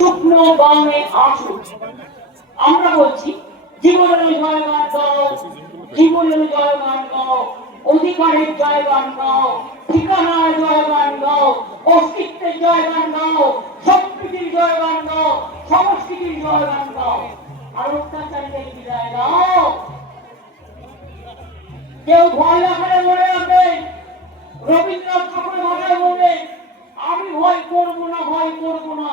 শুকনো গানে আসুক আমরা বলছি, জীবনের জয়গান গাও জীবনের জয়গান গাও অধিকারের জয়গান গাও ঠিকানার জয়গান গাও অস্তিত্বের জয়গান গাও সম্প্রীতির জয়গান গাও সংস্কৃতির জয়গান গাও আর অত্যাচারীদের বিদায় দাও। কেউ ভয় লাগালে মনে রাখবেন রবীন্দ্রনাথ ঠাকুরের ভাষায় বলবেন আমি ভয় করব না, ভয় করব না।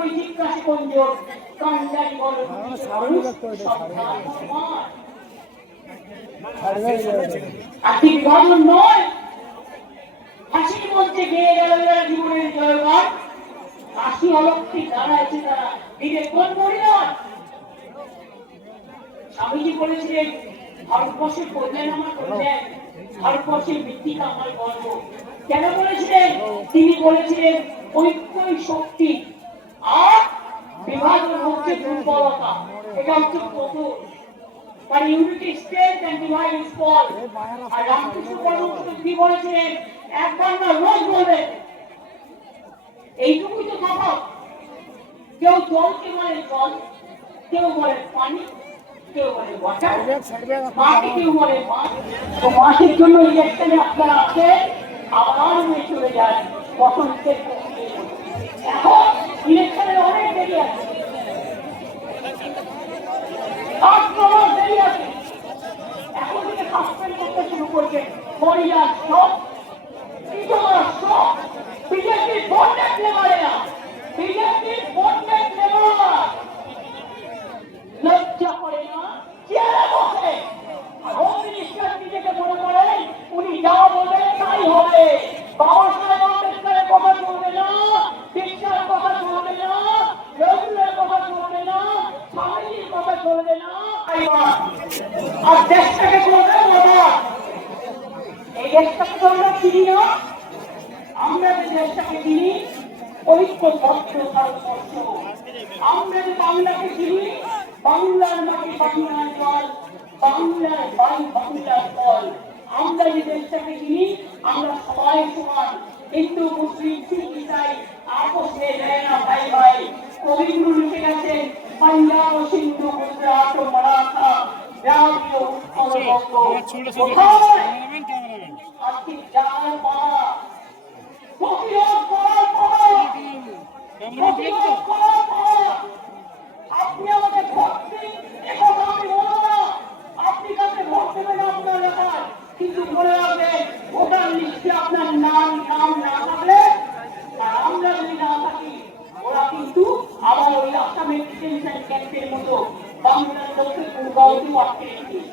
ওই জিজ্ঞাসা আর্থিক নয়। হাসির মধ্যে গিয়ে গেল জীবনের জয়গান হাসি অলক্ষে দাঁড়াইছে তারা। কোন স্বামীজি বলেছিলেন ভারতবর্ষের কল্যাণ আমার কল্যাণ ভারতবর্ষের মৃত্তিকা আমার গর্ব। কেন বলেছিলেন? তিনি বলেছিলেন ঐক্যই শক্তি আর বিভাজন হচ্ছে দুর্বলতা এটা হচ্ছে মাসের জন্য আপনারা আছে আবার চলে যান বসন্তের পক্ষে। এখন ইলেকশনের অনেক দেরি আছে আট ন মাস দেরি আছে এখন থেকে সাসপেন্ড করতে শুরু করবে হরিয়ার সব বিজয়ার সব বিজেপির ভোট দেখলে পারে না বিজেপির ভোট দেখলে না লজ্জা করে না চেয়ারে বসে হোম মিনিস্টার নিজেকে মনে করেন উনি যা বলবেন তাই হবে বাবা সাহেব আম্বেদকরের কথা চলবে না শিক্ষার কথা চলবে না রবীন্দ্রের কথা চলবে না স্বামীজির কথা চলবে না আর দেশটাকে চলবে বাবা এই দেশটাকে তো আমরা চিনি না। আমরা যে দেশটাকে চিনি ঐক্যবদ্ধ ভারতবর্ষ। আমরা যে বাংলাকে চিনি বাংলার মাটি বাংলার জল বাংলার বায়ু বাংলার ফল। আমরা যে দেশটাকে চিনি আমরা সবাই সমান। হিন্দু মুসলিম শিখ ইসাই আপোষ যায় না ভাই ভাই। কবিগুরু লিখে গেছেন পাঞ্জাব সিন্ধু গুজরাট ও মারাঠা উৎকল বঙ্গ কোথায়? কিন্তু মনে আপনার নাম নাম না ওরা কিন্তু আবার মতো করেছে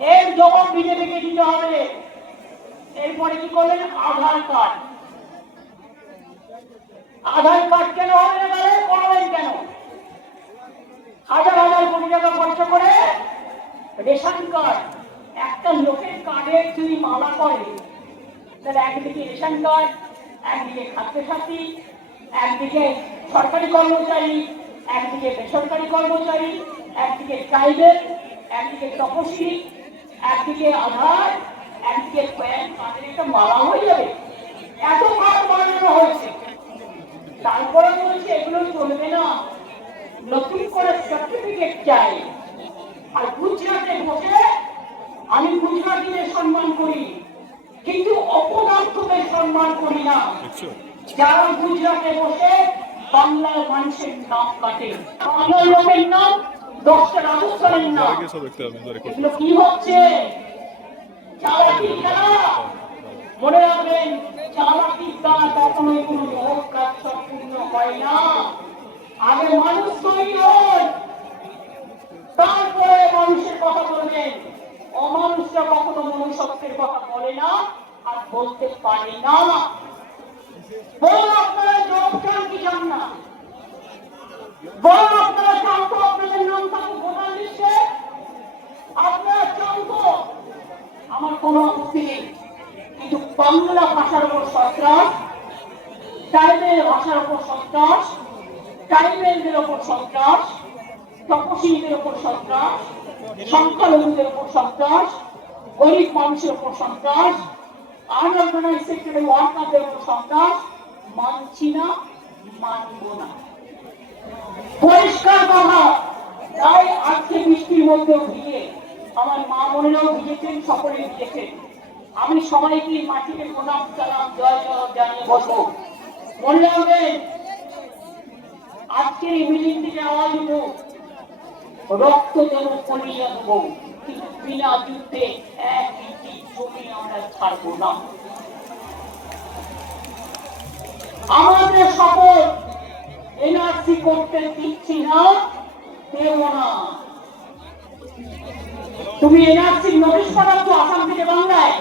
এই জবাব বিজেপিকে দিতে হবে। এরপরে কি করলেন আধার কার্ড। আধার কার্ড কেন হবে তাহলে? করাবেন কেন? হাজার হাজার কোটি টাকা খরচ করে রেশন কার্ড। একটা লোকের কার্ডের যদি মালা করে, তাহলে একদিকে রেশন কার্ড, একদিকে খাদ্যসাথী একদিকে সরকারি কর্মচারী, একদিকে বেসরকারি কর্মচারী, একদিকে প্রাইভেট একদিকে তপশিলি একদিকে আধার একদিকে একটা মালা হয়ে যাবে। এত বানানো হয়েছে। তারপরে বলছে এগুলো চলবে না। নতুন করে সার্টিফিকেট চাই। আর গুজরাটে বসে আমি গুজরাটিদের সম্মান করি কিন্তু অপদার্থদের সম্মান করি না। যারা গুজরাটে বসে বাংলার মানুষের নাম কাটে। বাংলার লোকের নাম দশটা দেখতে হবে ধরে এগুলো কি হচ্ছে? মনে রাখবেন চালাকি দ্বারা কখনোই কোনো মহৎ কাজ সম্পূর্ণ হয় না। আগে মানুষ তৈরি হন তারপরে মানুষের কথা বলবেন। অমানুষরা কখনো মনুষ্যত্বের কথা বলে না আর বলতে পারে না। বলুন আপনারা জব চান কি চান না। বলুন আপনারা চান তো আপনাদের নাম থাকুক ভোটার লিস্টে আপনারা চান তো আমার কোনো আপত্তি কিন্তু বাংলা ভাষার উপর সন্ত্রাস ট্রাইবেল ভাষার উপর সন্ত্রাস ট্রাইবেলদের উপর সন্ত্রাস, তপশিলীদের উপর সন্ত্রাস, সংখ্যালঘুদের উপর সন্ত্রাস, গরিব মানুষের উপর সন্ত্রাস আনঅর্গানাইজ সেক্টরে ওয়ার্কারদের উপর সন্ত্রাস, মানছি না, মানব না। পরিষ্কার কথা, তাই আজকে বৃষ্টির মধ্যেও ভিজে। আমার মা বোনেরাও ভিজেছেন সকলে ভিজেছেন আমি সবাইকে মাটিতে প্রণাম, সালাম, জয় জয় জানিয়ে বসবো মনে রাখবেন, আজকের এই মিটিং থেকে আওয়াজ উঠো রক্ত যেন করিয়া দেবো। কিন্তু বিনা যুদ্ধে এক ইঞ্চি জমি আমরা ছাড়বো না। আমাদের শপথ এনআরসি করতে দিচ্ছি না, দেব না। তুমি এনআরসি নোটিশ পাঠাচ্ছ আসাম থেকে বাংলায়।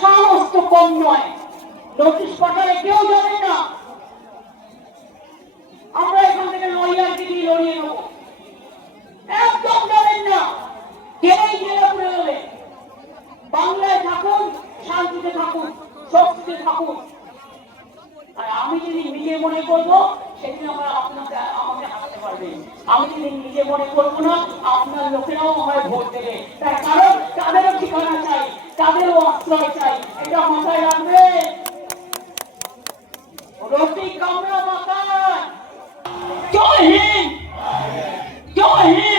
সমস্ত কম নয়। নোটিশ পাঠালে কেউ যাবে না। আমরা এখান থেকে লয়ারকে দিয়ে লড়িয়ে নেব। একদম যাবেন না কেই জেলে পুড়ে যাবে বাংলায় থাকুন শান্তিতে থাকুন শক্তিতে থাকুন আর আমি যদি নিজে মনে করব সেদিন আমরা আপনাকে আমাকে হারাতে পারবেন আমি যদি নিজে মনে করব না আপনার লোকেরাও আমায় ভোট দেবে তার কারণ তাদেরও ঠিকানা চাই তাদেরও আশ্রয় চাই এটা মাথায় রাখবে। রতি কামরা মাথায়। জয় হিন্দ! জয় হিন্দ!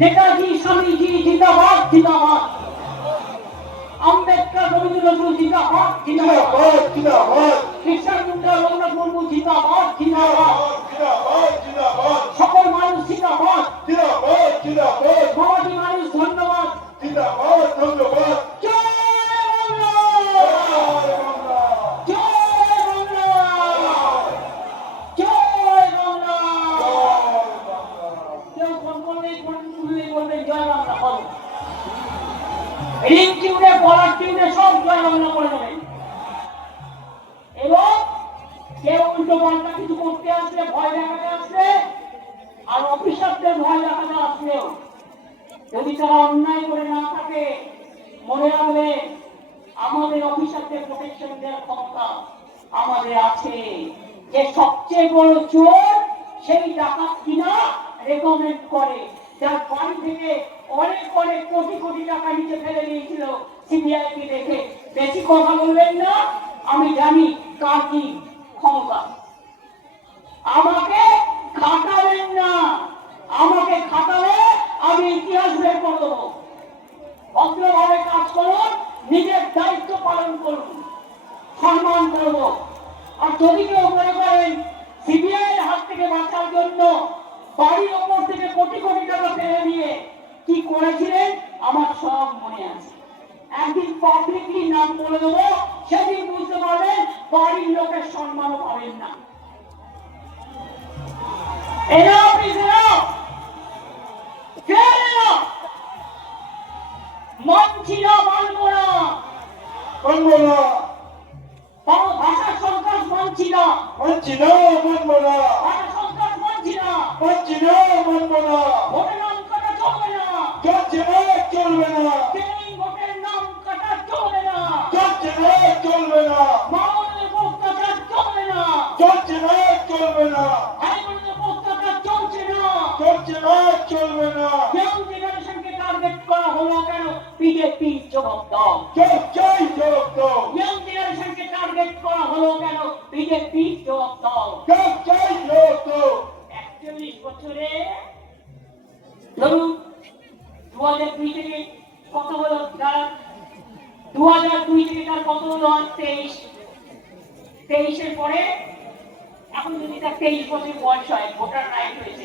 নেতাজি স্বামীজি জিন্দাবাদ জিন্দাবাদ। আম্বেদকর রবীন্দ্র নজরুল জিন্দাবাদ জিন্দাবাদ। জিন্দাবাদ কৃষ্ণ মুন্ডা রবীন্দ্রনাথ মুর্মু জিন্দাবাদ জিন্দাবাদ। রিং টিউনে পড়ার টিউনে সব জয় করে দেবেন এবং কেউ উল্টো পাল্টা কিছু করতে আসলে ভয় দেখাতে আসলে আর অফিসারদের ভয় দেখাতে আসলেও যদি তারা অন্যায় করে না থাকে, মনে রাখবে, আমাদের অফিসারদের প্রোটেকশন দেওয়ার ক্ষমতা আমাদের আছে। যে সবচেয়ে বড় চোর, সেই ডাকাত কিনা রেকমেন্ড করে। যার বাড়ি থেকে অনেক অনেক কোটি কোটি টাকা নিচে ফেলে দিয়েছিল সিবিআই কে দেখে। বেশি কথা বলবেন না, আমি জানি কার কি ক্ষমতা। আমাকে খাটাবেন না, আমাকে খাটালে আমি ইতিহাস বের করে দেবো কাজ করুন, নিজের দায়িত্ব পালন করুন। সম্মান করব। আর যদি কেউ মনে করেন সিবিআই এর হাত থেকে বাঁচার জন্য বাড়ির ওপর থেকে কোটি কোটি টাকা ফেলে দিয়ে কি করেছিলেন আমার সব মনে আছে একদিন পাবলিকলি নাম বলে দেবো সেদিন বুঝতে পারবেন বাড়ির লোকের সম্মানও পাবেন না! না মানবো না মানবো ভোটের চলবে চলছে না চলবে না। বিজেপি চাই জবাব দাও একচল্লিশ বছরে ধরুন দু হাজার দুই থেকে কত হলো দু হাজার দুই থেকে তার কত হলো? তেইশ। তেইশের পরে, এখন যদি তার তেইশ বছর বয়স হয়, ভোটার রাইট হয়েছে।